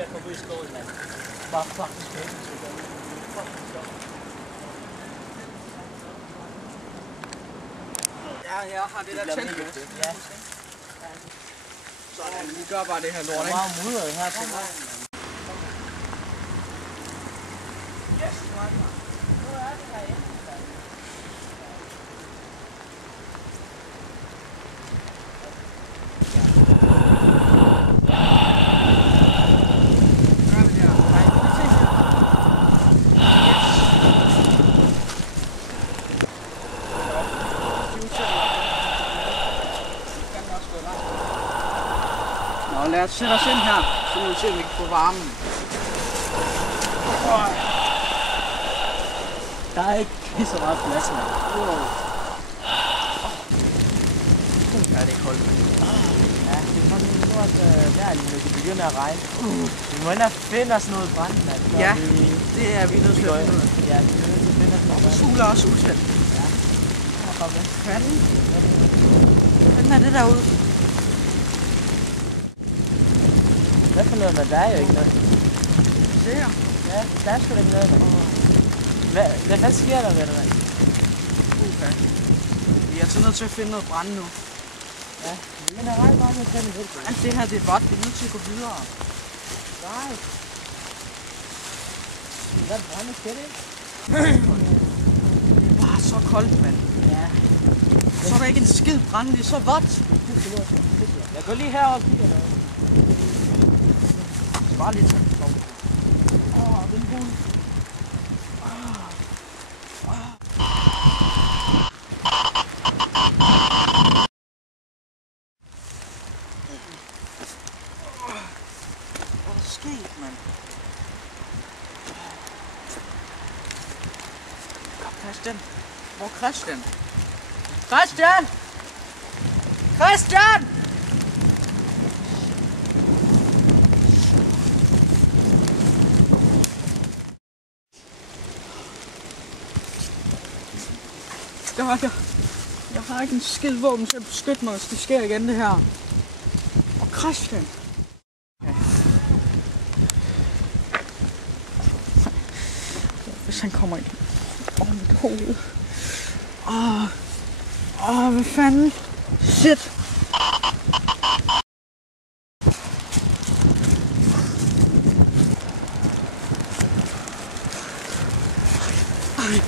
ved at komme ud i skoven, mand. Bare fucking skægt. Ja, jeg har det der telt. Ja. Sådan, vi gør bare det her lort, Der er ikke? meget mudret her til mig. Yes, man. Nu er det herinde. Gør vi der. Nej, se her. Nå, lad os sætte os ind her, så må vi se, om vi kan få varmen. Der er ikke så meget plads, mand. Wow. Ja, det er koldt. Ja, det er sådan en lort vejr lige nu. Det begynder at regne. Vi må ind og finde os noget brand, mand. Ja, det er vi nødt til at finde ud af. Ja, vi er nødt til at finde os noget brand. Soler og solsæt. Ja. Kom med. Fanden. Fanden er det derude? Hvad for noget, men der er jo ikke noget. Se her. Ja, der er sgu da ikke noget, mand. Hvad sker der ved det, mand? Okay. Vi er altså nødt til at finde noget brænde nu. Ja, men der er ret meget med at tage en helt. Alt det her, det er vådt. Vi er nødt til at gå videre. Nej. Hvad brænde skal det? Det er bare så koldt, mand. Ja. Så er der ikke en skid brænde. Det er så vådt. Jeg går lige heroppe. Bare lige tage den. Den hul. Hvad er der sket, mand? Kom, Christian. Hvor er Christian? Christian! Christian! Jeg har ikke en skid våben til at beskytte mig, hvis det sker igen, det her. Og Christian. Okay. Hvis han kommer ind. Mit hoved. Hvad fanden? Shit. Nej.